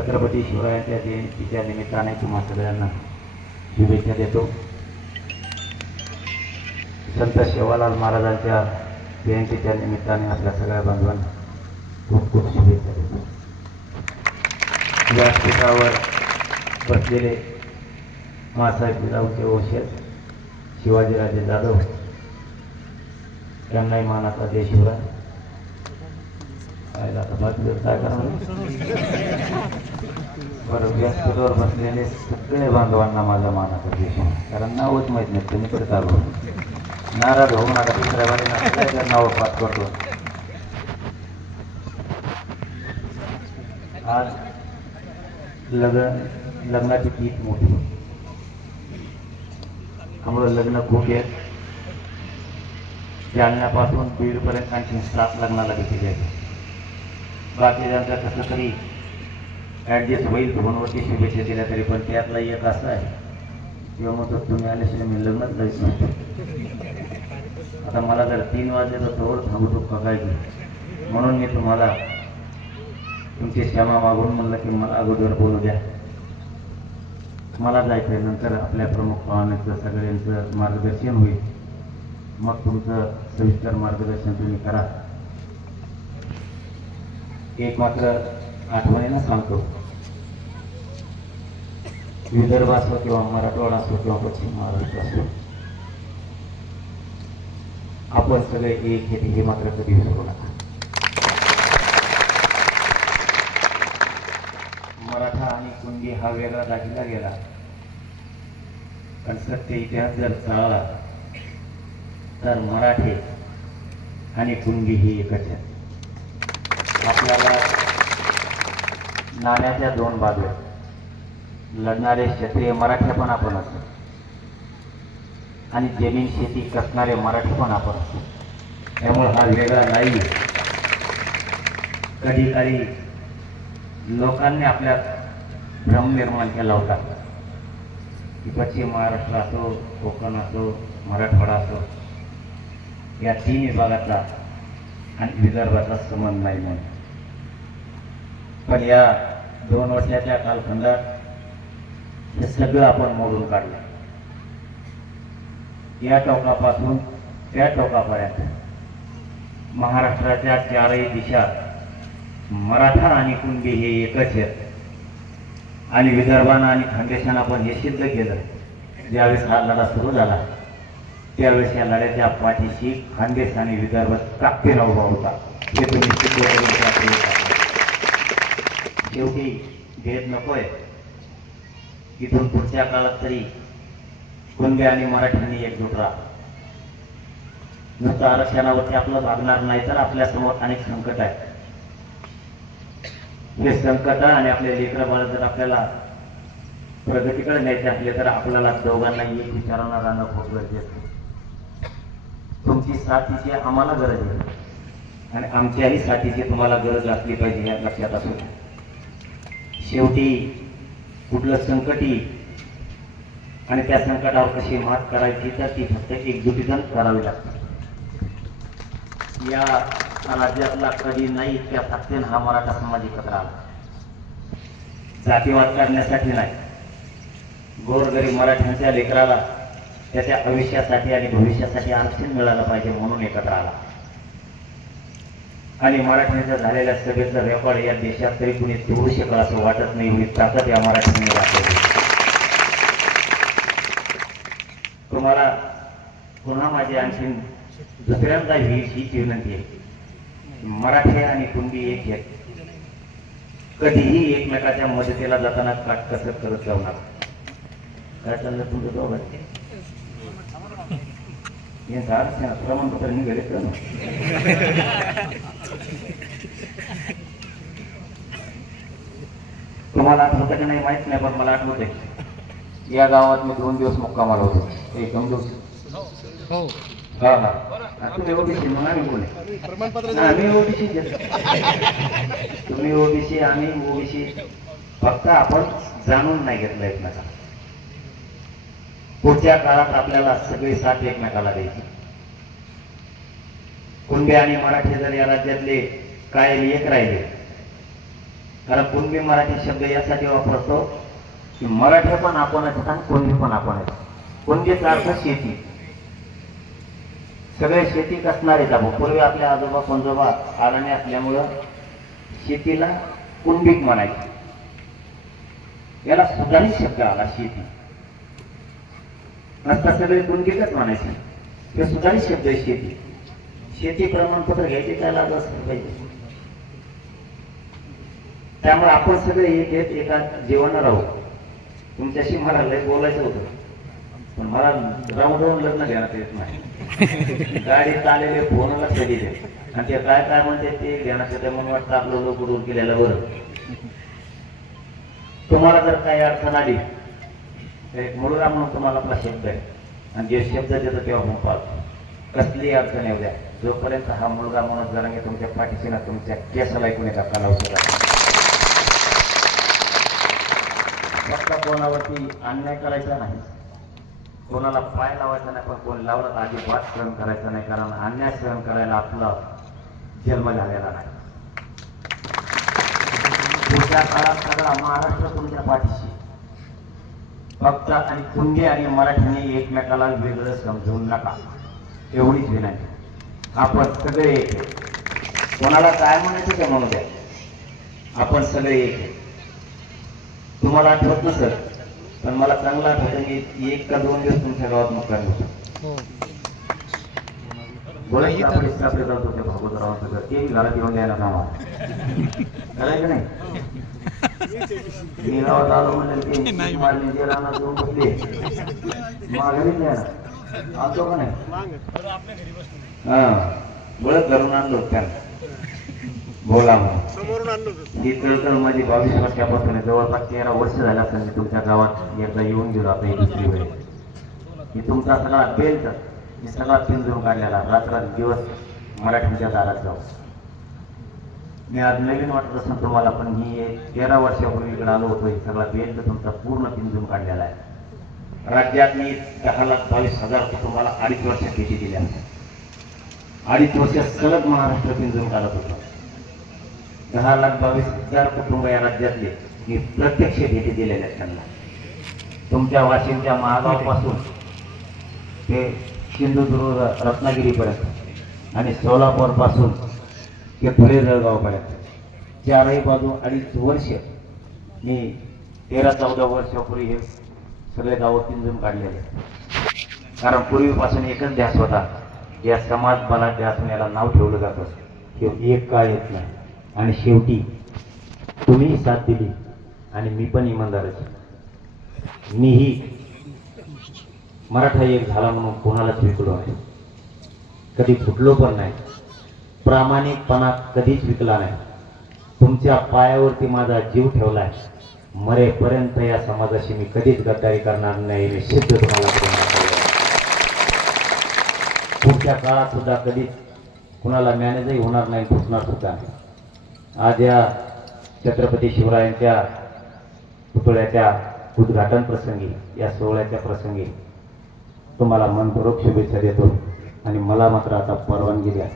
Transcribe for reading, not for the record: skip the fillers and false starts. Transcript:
छत्रपती शिवरायांच्या जयंतीच्या निमित्ताने तुम्हा सगळ्यांना शुभेच्छा देतो. संत सेवालाल महाराजांच्या जयंतीच्या निमित्ताने आपल्या सगळ्या बांधवांना खूप खूप शुभेच्छा देतो. व्यासपीठावर बसलेले मासाहेब जिजाऊचे वंशज शिवाजीराजे जाधव त्यांनाही मानाचा जय शिवराय. काय करावं बरं, व्यासपीठावर बसलेले सगळे बांधवांना माझ्या मानाचा जय शिवराय. कारण नावच माहीत नाही, तुम्ही तर चालू नाराज होऊ नका. दुसऱ्या बारीला नाव पाठ करतो. आज लग्नाची तीच मोठी. आम्हाला लग्न खूप आहेत. जालन्यापासून बीडपर्यंत आणखी 7 लग्नाला घेतली आहे. बाकीच्यांचा कसं तरी ॲडजस्ट होईल, फोनवरती शुभेच्छा दिल्या तरी, पण त्यातला एक असा आहे किंवा मग तुम्ही आल्याशिवाय मी लग्नच जायच नाही. आता मला जर 3 वाजले तर तोवर थांबतो का काय की, म्हणून मी तुम्हाला तुमची क्षमा मागून म्हणलं की मला अगोदर बोलू द्या. मला जायचं आहे. नंतर आपल्या प्रमुख पाहुण्यांचं सगळ्यांचं मार्गदर्शन होईल. मग तुमचं सविस्तर मार्गदर्शन तुम्ही करा. एक मात्र आठवणीनं सांगतो, विदर्भ असो किंवा मराठवाडा असो किंवा पश्चिम महाराष्ट्र असो, आपण सगळे एक हे मात्र कधी विसरू नका. मराठा आणि कुणबी हा वेगळा दाखला गेला, पण सत्य इतिहास जर चालला तर मराठे आणि कुणबी ही एकच आहे. आपल्याला नाण्याच्या 2 बाजू लढणारे क्षत्रिय मराठे पण आपण असतो आणि जमीन शेती कसणारे मराठी पण आपण असतो. त्यामुळे हा वेगळा नाही. कधी काही लोकांनी आपल्या भ्रम निर्माण केला होता की पश्चिम महाराष्ट्र असो, कोकण असो, मराठवाडा असो, या 3 विभागाचा आणि विदर्भाचा संबंध नाही म्हणून. पण या 2 वर्षाच्या कालखंडात हे सगळं आपण मोडून काढलं. या टोकापासून त्या टोकापर्यंत महाराष्ट्राच्या 4ही दिशा मराठा आणि कुणबी हे एकच आहेत. आणि विदर्भानं आणि खानदेशानं आपण हे सिद्ध केलं. ज्यावेळेस हा लढा सुरू झाला त्यावेळेस या लढ्याच्या पाठीशी खानदेश आणि विदर्भ ताकदीनं उभा होता. हे तुम्ही सिद्ध करून शेवटी भेद नकोय. इथून पुढच्या काळात तरी कुणबी आणि मराठ्यांनी एकजूट राहा. नुसतं आरक्षणावरती आपलं भागणार नाही तर आपल्यासमोर अनेक संकट आहेत. हे संकट आणि आपले लेकरं बाळ जर आपल्याला प्रगतीकडे न्यायचे असले तर आपल्याला दोघांना एक विचारांना राहणं खूप गरजेचं. तुमची साथीची आम्हाला गरज आहे आणि आमच्याही साथीची तुम्हाला गरज असली पाहिजे, या लक्षात असू. शेवटी कुठलं संकटी आणि त्या संकटावर कशी मात करायची तर ती फक्त एकजुटीनं करावी लागते. या राज्यातला कधी नाही त्या ताकदीनं हा मराठा समाज एकत्र आला. जातीवाद काढण्यासाठी नाही, गोरगरीब मराठ्यांच्या लेकराला त्याच्या भविष्यासाठी आणि भविष्यासाठी आरक्षण मिळालं पाहिजे म्हणून एकत्र आला. आणि मराठ्यांच्या झालेल्या सभेचं रेकॉर्ड या देशात तरी कुणी तोडू शकलं असं वाटत नाही. एवढी ताकद या मराठ्यांनी दाखवली. तुम्हाला पुन्हा माझी आणखी दुसऱ्यांदा हीच विनंती आहे, मराठे आणि कुणबी एक आहेत. कधीही एकमेकाच्या मदतीला जाताना काटकसर करत जाऊ नका. काय चाललं तुमचं दोघं? प्रमाणपत्र निघाले तर तुम्हाला आठवतं की नाही माहित नाही, पण मला आठवत आहे या गावात मी 2 दिवस मुक्कामाला होतो. एकदम दिवस. हा हा, तुम्ही ओबीसी मग आम्ही बोले आम्ही ओबीसी, तुम्ही ओबीसी आम्ही ओबीसी. फक्त आपण जाणून नाही घेतलं एकमेकाला. पुढच्या काळात आपल्याला सगळी साथ एकमेकाला द्यायची. कुणबी आणि मराठी जर या राज्यातले कायम एक राहिले कारण कुणबी मराठी शब्द यासाठी वापरतो की मराठी पण आपणच आणि कुणबी पण आपणच. कुणबीचा अर्थ शेती. सगळे शेती कसणारे दाबो. पूर्वी आपल्या आजोबा पंजोबा आरण्य असल्यामुळं शेतीला कुणबीक म्हणायचे. याला सुधारित शब्द आला शेती. आता सगळे कुणबीकच म्हणायचे. ते सुधारित शब्द आहे शेती. शेती प्रमाणपत्र घ्यायचे त्याला असलं पाहिजे. त्यामुळे आपण सगळे एक एक एका जीवनात राहू. तुमच्याशी मला लय बोलायचं होतं पण मला राहून राहून लग्न घेण्यात येत नाही. गाडी चाललेले फोनला कधी दे आणि ते काय काय म्हणते ते घेण्यात येते म्हणून वाटतं आपलं लोक दूर केलेलं बरं. तुम्हाला जर काही अडचण आली एक मुलगा म्हणून तुम्हाला आपला शब्द आहे आणि जे शब्द देतो तेव्हा आपण पाहतो. कसली अडचण येऊ द्या जोपर्यंत हा मुलगा म्हणून जरा तुमच्या पाठीशी ना तुमच्या केसाला ऐकून येतात का लावू शकत. फक्त कोणावरती अन्याय करायचा नाही, कोणाला पाय लावायचा नाही, पण कोणी लावला तर अजिबात सहन करायचा नाही. कारण अन्याय सहन करायला आपला जन्म झालेला नाही. पुढच्या काळात सगळा महाराष्ट्र तुमच्या पाठीशी. फक्त आणि कुणबी आणि मराठीने एकमेकाला वेगळं समजवून नका एवढीच विनंती. आपण सगळे एक. कोणाला काय म्हणायचं ते म्हणू द्या, आपण सगळे एक. तुम्हाला आठवत नसत पण मला चांगला आठवतं की 1 का 2 दिवस तुमच्या गावात मुक्काम होतो. बोलायचे आपले सापडे जात होते भागवतरावांचं घर. ते घरात येऊन द्यायला कामा करायचं नाही. मी गावात आलो म्हणजे ते मारली जे राहणार जाऊन बसले माघारीच द्यायला आणतो का नाही. हा बळच घरून आणलो त्यांना बोला म्हणून. ही तळतळ माझी 22 वर्षापासून आहे. जवळपास 13 वर्ष झाला असेल मी तुमच्या गावात एकदा येऊन गेलो. आता ही दुसरी वेळ. मी तुमचा सगळा बेल्ट मी सगळा पिंजून काढलेला रात्र दिवस मराठीच्या दारात जाऊ. मी आज नवीन वाटत असेल तुम्हाला पण मी 13 वर्षापूर्वी इकडे आलो होतो. सगळा बेल्ट तुमचा पूर्ण पिंजून काढलेला आहे. राज्यात मी 10,22,000 कुटुंबाला 2.5 वर्ष भेटी दिल्या. 2.5 वर्ष सलग महाराष्ट्र पिंजून काढत होतो. 10,22,000 कुटुंब या राज्यातले मी प्रत्यक्ष भेटी दिलेल्या त्यांना. तुमच्या वाशिमच्या महागावपासून ते सिंधुदुर्ग रत्नागिरीपर्यंत आणि सोलापूर पासून ते पुढे जळगावपर्यंत 4ही बाजू 2.5 वर्ष मी 13-14 वर्षापूर्वी हे सगळे गावं पिंजून काढलेले. कारण पूर्वीपासून एकच ध्यास होता, या समाज बना ध्यासून याला नाव ठेवलं जातं की एक काळ येत नाही. आणि शेवटी तुम्ही साथ दिली आणि मी पण इमानदारच. मीही मराठा एक झाला म्हणून कोणालाच विकलो नाही, कधी फुटलो पण नाही. प्रामाणिकपणा कधीच विकला नाही. तुमच्या पायावरती माझा जीव ठेवलाय. मरेपर्यंत या समाजाशी मी कधीच गद्दारी करणार नाही हे सिद्ध तुम्हाला पुढच्या काळात सुद्धा कधीच कुणाला मॅनेजही होणार नाही, फुटणार सुद्धा नाही. आज या छत्रपती शिवरायांच्या पुतळ्याच्या उद्घाटन प्रसंगी या सोहळ्याच्या प्रसंगी तुम्हाला मनपूर्वक शुभेच्छा देतो आणि मला मात्र आता परवानगी द्या.